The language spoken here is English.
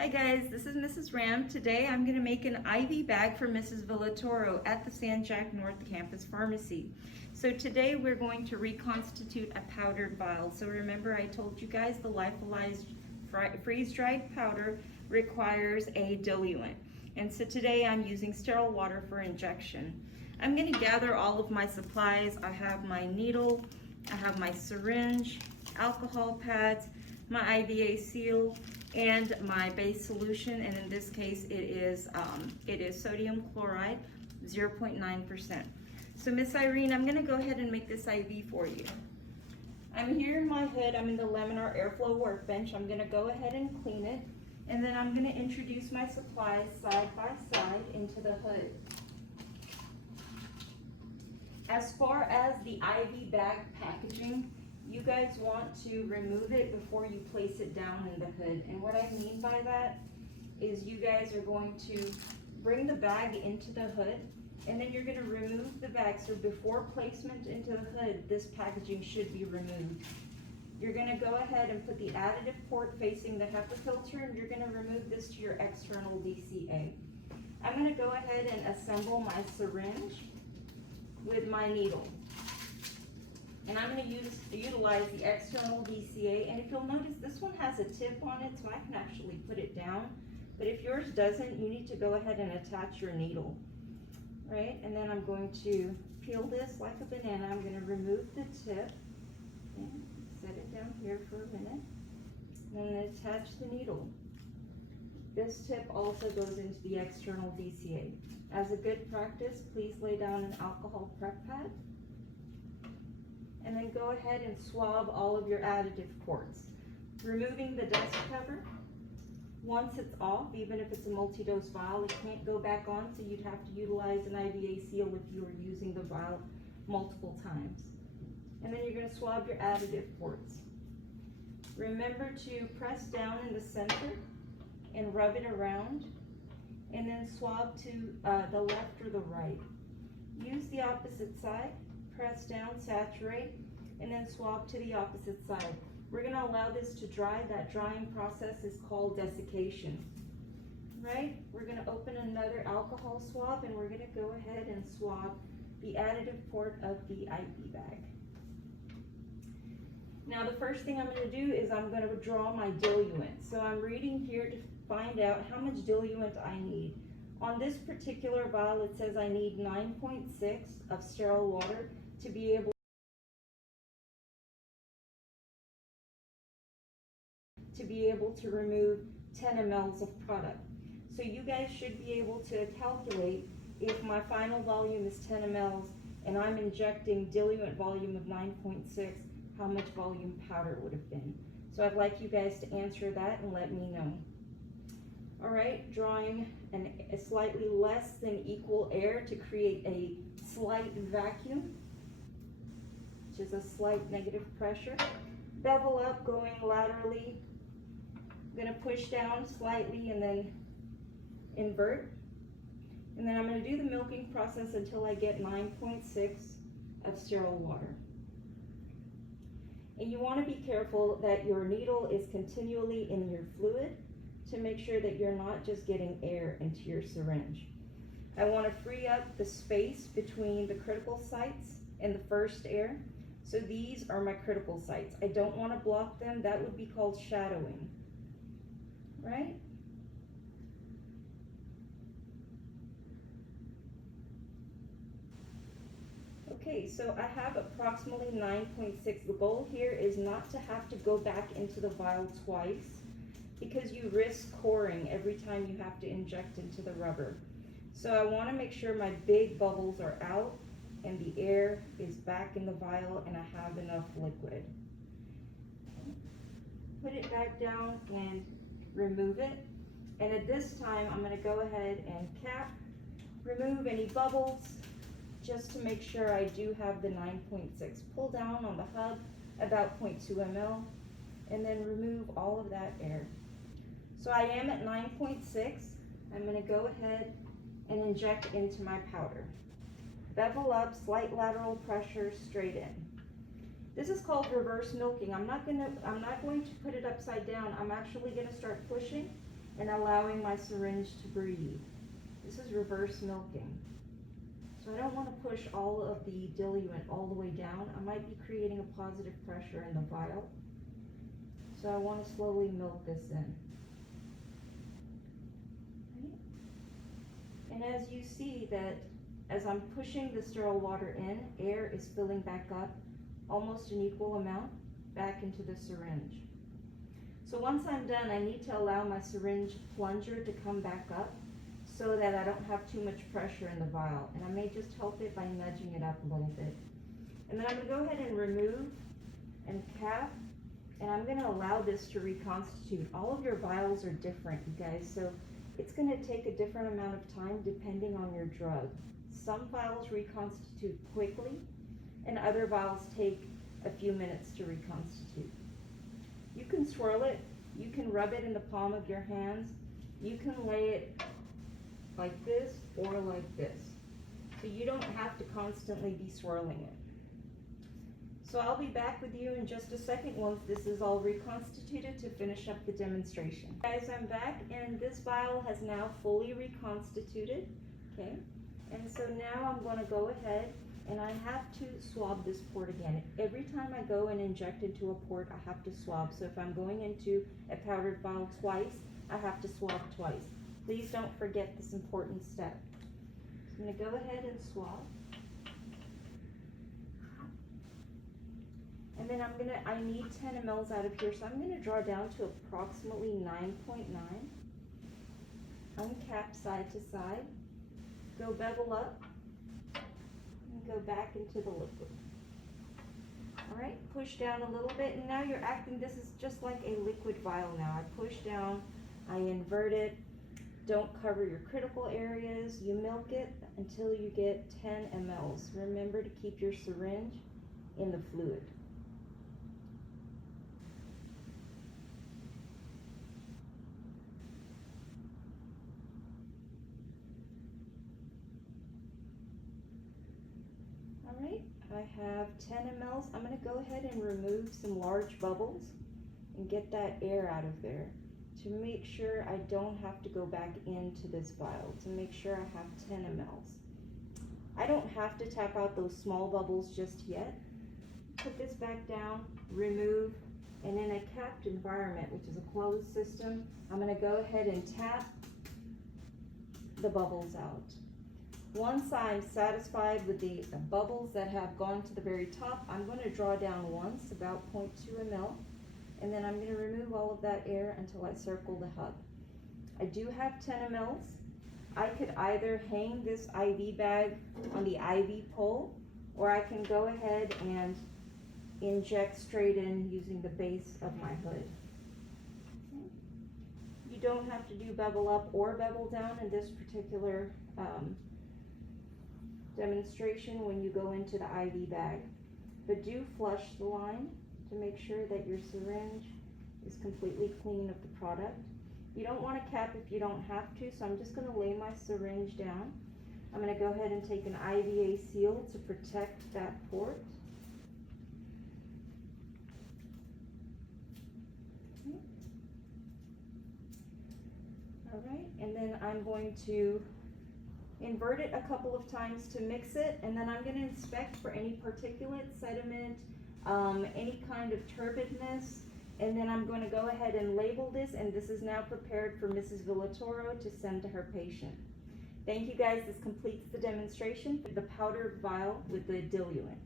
Hi guys, this is Mrs. Ram. Today I'm going to make an IV bag for Mrs. Villatoro at the San Jac North Campus Pharmacy. So today we're going to reconstitute a powdered vial. So remember I told you guys the lyophilized freeze-dried powder requires a diluent. And so today I'm using sterile water for injection. I'm going to gather all of my supplies. I have my needle, I have my syringe, alcohol pads, my IVA seal, and my base solution, and in this case it is sodium chloride 0.9%. So Miss Irene, I'm going to go ahead and make this IV for you. I'm here in my hood. I'm in the laminar airflow workbench. I'm going to go ahead and clean it, and then I'm going to introduce my supplies side by side into the hood. As far as the IV bag packaging, you guys want to remove it before you place it down in the hood. And what I mean by that is you guys are going to bring the bag into the hood, and then you're going to remove the bag. So before placement into the hood, this packaging should be removed. You're going to go ahead and put the additive port facing the HEPA filter, and you're going to remove this to your external DCA. I'm going to go ahead and assemble my syringe with my needle. And I'm going to utilize the external DCA, and if you'll notice, this one has a tip on it, so I can actually put it down. But if yours doesn't, you need to go ahead and attach your needle, right? And then I'm going to peel this like a banana. I'm going to remove the tip and set it down here for a minute, and then attach the needle. This tip also goes into the external DCA. As a good practice, please lay down an alcohol prep pad, and then go ahead and swab all of your additive ports, removing the dust cover. Once it's off, even if it's a multi-dose vial, it can't go back on, so you'd have to utilize an IVA seal if you were using the vial multiple times. And then you're going to swab your additive ports. Remember to press down in the center and rub it around, and then swab to the left or the right. Use the opposite side. Press down, saturate, and then swab to the opposite side. We're going to allow this to dry. That drying process is called desiccation, right? We're going to open another alcohol swab, and we're going to go ahead and swab the additive port of the IV bag. Now the first thing I'm going to do is I'm going to draw my diluent. So I'm reading here to find out how much diluent I need. On this particular vial, it says I need 9.6 of sterile water to be able to remove 10 mLs of product. So you guys should be able to calculate if my final volume is 10 mLs and I'm injecting diluent volume of 9.6, how much volume powder would have been. So I'd like you guys to answer that and let me know. All right, drawing a slightly less than equal air to create a slight vacuum, which is a slight negative pressure. Bevel up, going laterally. I'm going to push down slightly and then invert. And then I'm going to do the milking process until I get 9.6 of sterile water. And you want to be careful that your needle is continually in your fluid to make sure that you're not just getting air into your syringe. I want to free up the space between the critical sites and the first air. So these are my critical sites. I don't want to block them. That would be called shadowing, right? Okay, so I have approximately 9.6. The goal here is not to have to go back into the vial twice, because you risk coring every time you have to inject into the rubber. So I want to make sure my big bubbles are out and the air is back in the vial and I have enough liquid. Put it back down and remove it. And at this time, I'm going to go ahead and cap, remove any bubbles, just to make sure I do have the 9.6. Pull down on the hub about 0.2 ml, and then remove all of that air. So I am at 9.6. I'm going to go ahead and inject into my powder. Bevel up, slight lateral pressure, straight in. This is called reverse milking. I'm not going to put it upside down. I'm actually going to start pushing and allowing my syringe to breathe. This is reverse milking. So I don't want to push all of the diluent all the way down. I might be creating a positive pressure in the vial. So I want to slowly milk this in. And as you see that as I'm pushing the sterile water in, air is filling back up almost an equal amount back into the syringe. So once I'm done, I need to allow my syringe plunger to come back up so that I don't have too much pressure in the vial. And I may just help it by nudging it up a little bit. And then I'm going to go ahead and remove and cap, and I'm going to allow this to reconstitute. All of your vials are different, you guys, so it's going to take a different amount of time depending on your drug. Some vials reconstitute quickly, and other vials take a few minutes to reconstitute. You can swirl it, you can rub it in the palm of your hands, you can lay it like this or like this. So you don't have to constantly be swirling it. So I'll be back with you in just a second once this is all reconstituted to finish up the demonstration. Guys, I'm back, and this vial has now fully reconstituted, okay? And so now I'm going to go ahead and I have to swab this port again. Every time I go and inject into a port, I have to swab. So if I'm going into a powdered vial twice, I have to swab twice. Please don't forget this important step. So I'm going to go ahead and swab. And then I need 10 mLs out of here, so I'm going to draw down to approximately 9.9. Uncap side to side. Go bevel up. And go back into the liquid. Alright, push down a little bit, and now you're acting, this is just like a liquid vial now. I push down, I invert it. Don't cover your critical areas. You milk it until you get 10 mLs. Remember to keep your syringe in the fluid. Alright, I have 10 mLs. I'm going to go ahead and remove some large bubbles and get that air out of there to make sure I don't have to go back into this vial, to make sure I have 10 mLs. I don't have to tap out those small bubbles just yet. Put this back down, remove, and in a capped environment, which is a closed system, I'm going to go ahead and tap the bubbles out. Once I'm satisfied with the bubbles that have gone to the very top, I'm going to draw down once, about 0.2 ml, and then I'm going to remove all of that air until I circle the hub. I do have 10 mLs. I could either hang this IV bag on the IV pole, or I can go ahead and inject straight in using the base of my hood. You don't have to do bevel up or bevel down in this particular demonstration when you go into the IV bag, but do flush the line to make sure that your syringe is completely clean of the product. You don't want to cap if you don't have to, so I'm just going to lay my syringe down. I'm going to go ahead and take an IVA seal to protect that port. Alright, and then I'm going to invert it a couple of times to mix it, and then I'm going to inspect for any particulate, sediment, any kind of turbidness, and then I'm going to go ahead and label this, and this is now prepared for Mrs. Villatoro to send to her patient. Thank you guys, this completes the demonstration, the powdered vial with the diluent.